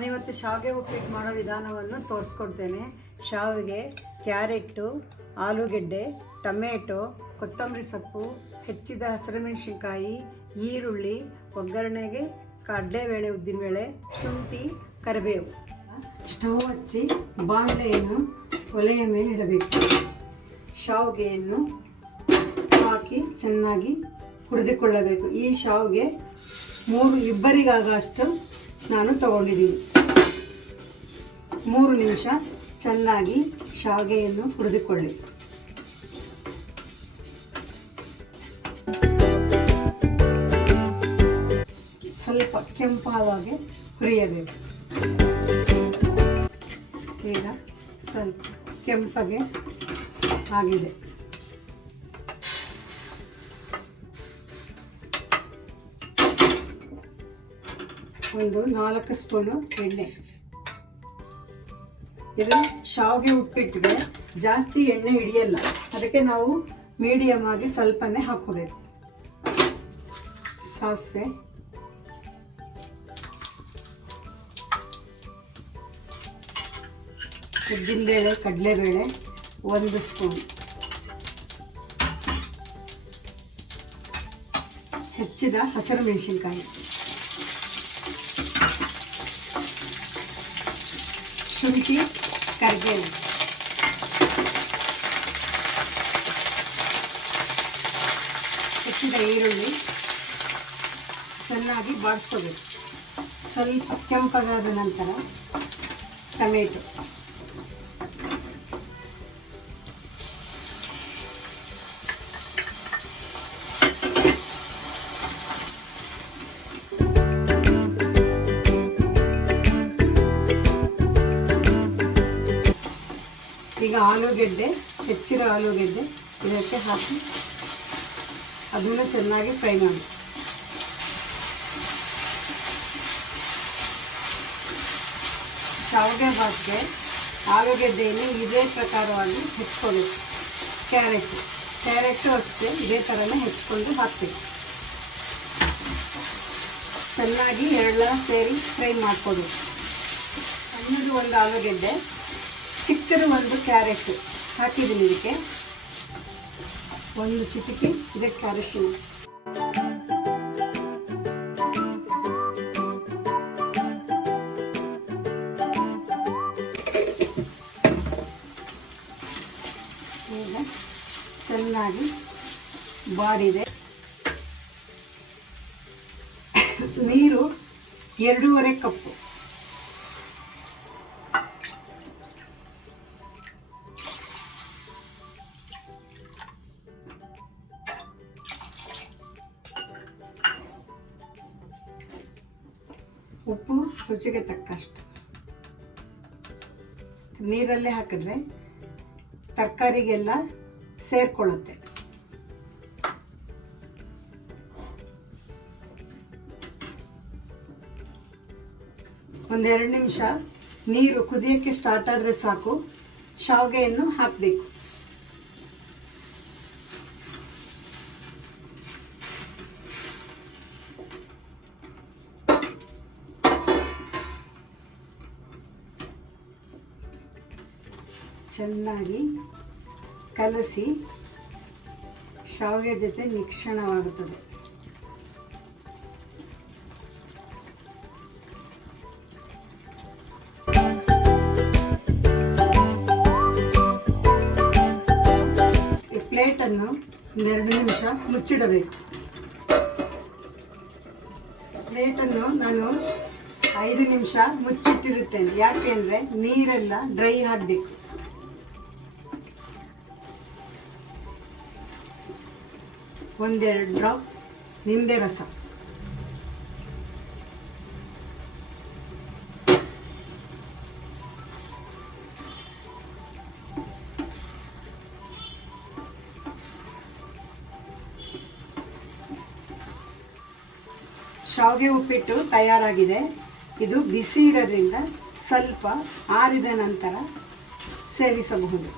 ನಾನಿವತ್ತು ಶಾವಿಗೆ ಉಪ್ಪಿಟ್ಟು ಮಾಡೋ ವಿಧಾನವನ್ನು ತೋರಿಸ್ಕೊಡ್ತೇನೆ. ಶಾವಿಗೆ, ಕ್ಯಾರೆಟು, ಆಲೂಗೆಡ್ಡೆ, ಟೊಮೆಟೊ, ಕೊತ್ತಂಬರಿ ಸೊಪ್ಪು, ಹೆಚ್ಚಿದ ಹಸಿರುಮೆಣಸಿನ್ಕಾಯಿ, ಈರುಳ್ಳಿ, ಒಗ್ಗರಣೆಗೆ ಕಡಲೆಬೇಳೆ, ಉದ್ದಿನಬೇಳೆ, ಶುಂಠಿ, ಕರಿಬೇವು. ಸ್ಟವ್ ಹಚ್ಚಿ ಬಾಣಲೆಯನ್ನು ಒಲೆಯ ಮೇಲೆ ಇಡಬೇಕು. ಶಾವಿಗೆಯನ್ನು ಹಾಕಿ ಚೆನ್ನಾಗಿ ಹುರಿದುಕೊಳ್ಳಬೇಕು. ಈ ಶಾವಿಗೆ ಇಬ್ಬರಿಗಾಗಷ್ಟು ನಾನು ತಗೊಂಡಿದ್ದೀನಿ. 3 ನಿಮಿಷ ಚೆನ್ನಾಗಿ ಶಾವಿಗೆಯನ್ನು ಹುರಿದುಕೊಳ್ಳಿ. ಸ್ವಲ್ಪ ಕೆಂಪಾಗಿ ಹುರಿಯಬೇಕು. ಈಗ ಸ್ವಲ್ಪ ಕೆಂಪಗೆ ಆಗಿದೆ. ಒಂದು 4 ಸ್ಪೂನು ಎಣ್ಣೆ. ಇದು ಶಾವಿಗೆ ಉಪ್ಪಿಟ್ಟಿಗೆ ಜಾಸ್ತಿ ಎಣ್ಣೆ ಹಿಡಿಯಲ್ಲ, ಅದಕ್ಕೆ ನಾವು ಮೀಡಿಯಮ್ ಆಗಿ ಸ್ವಲ್ಪನೇ ಹಾಕೋಬೇಕು. ಸಾಸಿವೆ, ಉದ್ದಿನಬೇಳೆ, ಕಡಲೆಬೇಳೆ 1 ಸ್ಪೂನ್, ಹೆಚ್ಚಿದ ಹಸಿರು ಮೆಣಸಿನ್ಕಾಯಿ, ಶುಂಠಿ, ಕರಿಬೇವು, ಹೆಚ್ಚಿದ ಈರುಳ್ಳಿ ಚೆನ್ನಾಗಿ ಬಾಡಿಸ್ಕೋಬೇಕು. ಸ್ವಲ್ಪ ಕೆಂಪಗಾದ ನಂತರ ಟೊಮೆಟೊ, ಈಗ ಆಲೂಗೆಡ್ಡೆ, ಹೆಚ್ಚಿರೋ ಆಲೂಗೆಡ್ಡೆ ಇದಕ್ಕೆ ಹಾಕಿ ಅದನ್ನು ಚೆನ್ನಾಗಿ ಫ್ರೈ ಮಾಡಿ. ಶಾವಿಗೆ ಭಾತ್ಗೆ ಆಲೂಗೆಡ್ಡೆಯನ್ನು ಇದೇ ಪ್ರಕಾರವಾಗಿ ಹೆಚ್ಕೋಬೇಕು. ಕ್ಯಾರೆಟು ಅಷ್ಟೇ ಇದೇ ಥರನೇ ಹೆಚ್ಕೊಂಡು ಹಾಕಬೇಕು. ಚೆನ್ನಾಗಿ ಎಲ್ಲ ಸೇರಿ ಫ್ರೈ ಮಾಡಿಕೊಬೇಕು. ಸಣ್ಣದು 1 ಆಲೂಗೆಡ್ಡೆ, ಚಿಕ್ಕದು 1 ಕ್ಯಾರೆಟ್ ಹಾಕಿದ್ದೀನಿ. ಇದಕ್ಕೆ 1 ಚಿಟಿಕೆ ಇದಕ್ಕೆ ಅರಿಶಿನ. ಈಗ ಚೆನ್ನಾಗಿ ಬಾಡಿದೆ. ನೀರು 2.5 ಕಪ್ಪು. ಉಪ್ಪು ರುಚಿಗೆ ತಕ್ಕಷ್ಟು. ನೀರಲ್ಲೇ ಹಾಕಿದ್ರೆ ತರಕಾರಿಗೆಲ್ಲ ಸೇರಿಕೊಳ್ಳುತ್ತೆ. ಒಂದು 2 ನಿಮಿಷ ನೀರು ಕುದಿಯೋಕ್ಕೆ ಸ್ಟಾರ್ಟ್ ಆದರೆ ಸಾಕು. ಶಾವಿಗೆಯನ್ನು ಹಾಕಬೇಕು. ಚೆನ್ನಾಗಿ ಕಲಸಿ ಶಾವಿಗೆ ಜೊತೆ ಮಿಶ್ರಣವಾಗುತ್ತದೆ. ಈ ಪ್ಲೇಟನ್ನು 2 ನಿಮಿಷ ಮುಚ್ಚಿಡಬೇಕು. ಪ್ಲೇಟನ್ನು ನಾನು 5 ನಿಮಿಷ ಮುಚ್ಚಿಟ್ಟಿರುತ್ತೇನೆ. ಯಾಕೆಂದರೆ ನೀರೆಲ್ಲ ಡ್ರೈ ಆಗಬೇಕು. ಒಂದೆರಡು ಡ್ರಾಪ್ ನಿಂಬೆ ರಸ, ಶಾವಿಗೆ ಉಪ್ಪಿಟ್ಟು ತಯಾರಾಗಿದೆ. ಇದು ಬಿಸಿ ಇರೋದ್ರಿಂದ ಸ್ವಲ್ಪ ಆರಿದ ನಂತರ ಸೇವಿಸಬಹುದು.